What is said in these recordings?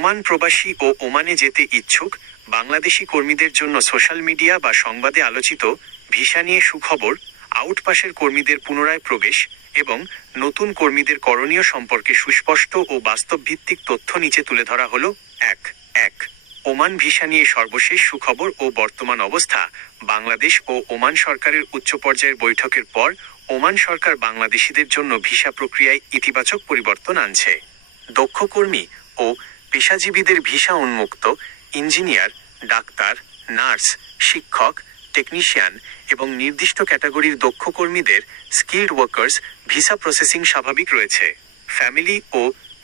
Oman প্রবাসী ও ওমানে যেতে ইচ্ছুক বাংলাদেশি কর্মীদের জন্য সোশ্যাল মিডিয়া বা সংবাদে আলোচিত ভিসা নিয়ে সুখবর, আউটপাসের কর্মীদের পুনরায় প্রবেশ এবং নতুন কর্মীদের করণীয় সম্পর্কে সুস্পষ্ট ও বাস্তবভিত্তিক তথ্য নিচে তুলে ধরা হলো। এক ওমান ভিসা নিয়ে সর্বশেষ সুখবর ও বর্তমান অবস্থা। বাংলাদেশ ও ওমান সরকারের উচ্চ পর্যায়ের বৈঠকের পর ওমান সরকার বাংলাদেশিদের জন্য ভিসা প্রক্রিয়ায় ইতিবাচক পরিবর্তন আনছে। দক্ষ কর্মী ও পেশাজীবীদের ভিসা উন্মুক্ত, ইঞ্জিনিয়ার, ডাক্তার, নার্স, শিক্ষক, টেকনিশিয়ান এবং নির্দিষ্ট ক্যাটাগরির দক্ষ কর্মীদের স্কিল্ড ওয়ার্কার্স ভিসা প্রসেসিং স্বাভাবিক রয়েছে। ফ্যামিলি ও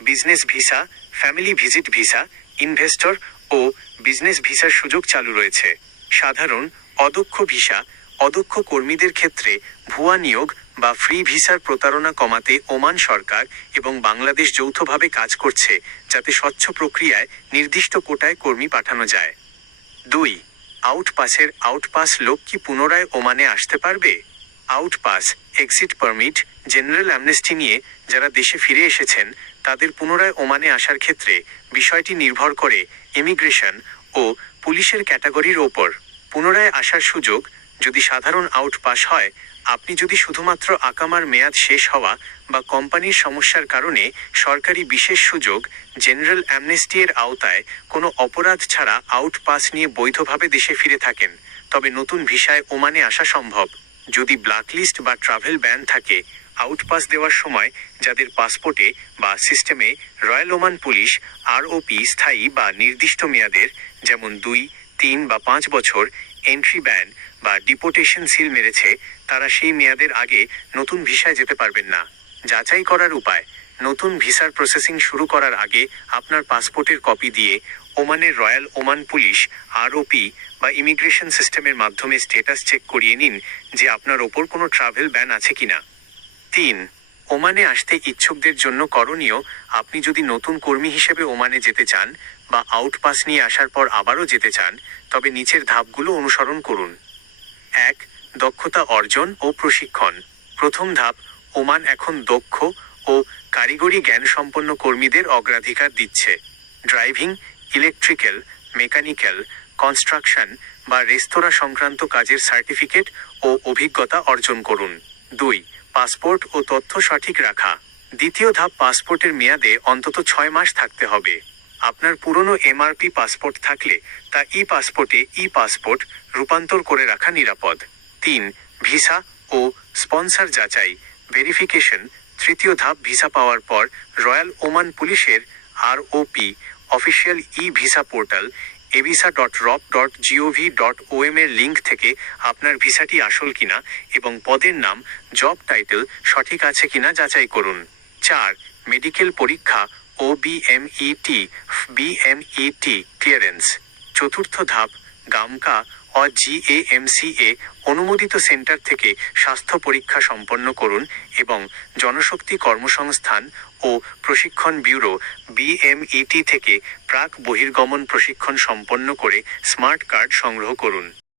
business visa, family visit visa, investor ও বিজনেস ভিসার সুযোগ চালু রয়েছে। সাধারণ অদক্ষ ভিসা, অদক্ষ কর্মীদের ক্ষেত্রে ভুয়া নিয়োগ বা ফ্রি ভিসার প্রতারণা কমাতে ওমান সরকার এবং বাংলাদেশ যৌথভাবে কাজ করছে, যাতে স্বচ্ছ প্রক্রিয়ায় নির্দিষ্ট কোটায় কর্মী পাঠানো যায়। 2. আউটপাস লোক কি পুনরায় ওমানে আসতে পারবে? Outpass, exit permit, general amnesty নিয়ে যারা দেশে ফিরে এসেছেন তাদের পুনরায় ওমানে আসার ক্ষেত্রে বিষয়টি নির্ভর করে ইমিগ্রেশন ও পুলিশের ক্যাটাগরির ওপর। পুনরায় আসার সুযোগ যদি সাধারণ আউটপাস হয়, আপনি যদি শুধুমাত্র আকামার মেয়াদ শেষ হওয়া বা কোম্পানির সমস্যার কারণে সরকারি বিশেষ সুযোগ জেনারেল অ্যামনেস্টি এর আওতায় কোনো অপরাধ ছাড়া আউটপাস নিয়ে বৈধভাবে দেশে ফিরে থাকেন, তবে নতুন ভিসায় ওমানে আসা সম্ভব। যদি ব্ল্যাকলিস্ট বা ট্রাভেল ব্যান থাকে, আউটপাস দেওয়ার সময় যাদের পাসপোর্টে বা সিস্টেমে রয়্যাল ওমান পুলিশ আরওপি স্থায়ী বা নির্দিষ্ট মেয়াদের, যেমন 2, 3 বা 5 বছর এন্ট্রি ব্যান বা ডিপোর্টেশন সিল মেরেছে, তারা সেই মেয়াদের আগে নতুন ভিসায় যেতে পারবেন না। যাচাই করার উপায়: নতুন ভিসার প্রসেসিং শুরু করার আগে আপনার পাসপোর্টের কপি দিয়ে ওমানের রয়্যাল ওমান পুলিশ আরওপি বা ইমিগ্রেশন সিস্টেমের মাধ্যমে স্ট্যাটাস চেক করিয়ে নিন যে আপনার ওপর কোনো ট্রাভেল ব্যান আছে কিনা। 3. ওমানে আসতে ইচ্ছুকদের জন্য করণীয়: আপনি যদি নতুন কর্মী হিসেবে ওমানে যেতে চান বা আউটপাস নিয়ে আসার পর আবারও যেতে চান, তবে নিচের ধাপগুলো অনুসরণ করুন। 1. দক্ষতা অর্জন ও প্রশিক্ষণ। প্রথম ধাপ: ওমান এখন দক্ষ ও কারিগরি জ্ঞানসম্পন্ন কর্মীদের অগ্রাধিকার দিচ্ছে। ড্রাইভিং, ইলেকট্রিক্যাল, মেকানিক্যাল, কনস্ট্রাকশন বা রেস্তোরাঁ সংক্রান্ত কাজের সার্টিফিকেট ও অভিজ্ঞতা অর্জন করুন। 2. পাসপোর্ট ও তথ্য সঠিক রাখা। দ্বিতীয় ধাপ: পাসপোর্টের মেয়াদে অন্তত 6 মাস থাকতে হবে। আপনার পুরনো এমআরপি পাসপোর্ট থাকলে তা ই-পাসপোর্ট রূপান্তর করে রাখা নিরাপদ। 3. ভিসা ও স্পন্সর যাচাই, ভেরিফিকেশন। তৃতীয় ধাপ: ভিসা পাওয়ার পর রয়্যাল ওমান পুলিশের ROP official e-visa portal evisa.rop.gov.om এর লিঙ্ক থেকে আপনার ভিসাটি আসল কিনা এবং পদের নাম, জব টাইটেল সঠিক আছে কিনা যাচাই করুন। 4. মেডিকেল পরীক্ষা ও বিএমইটি ক্লিয়ারেন্স। চতুর্থ ধাপ: গামকা ও জিএমসিএ অনুমোদিত সেন্টার থেকে স্বাস্থ্য পরীক্ষা সম্পন্ন করুন এবং জনশক্তি কর্মসংস্থান ও প্রশিক্ষণ ব্যুরো বিএমইটি থেকে প্রাক বহির্গমন প্রশিক্ষণ সম্পন্ন করে স্মার্ট কার্ড সংগ্রহ করুন।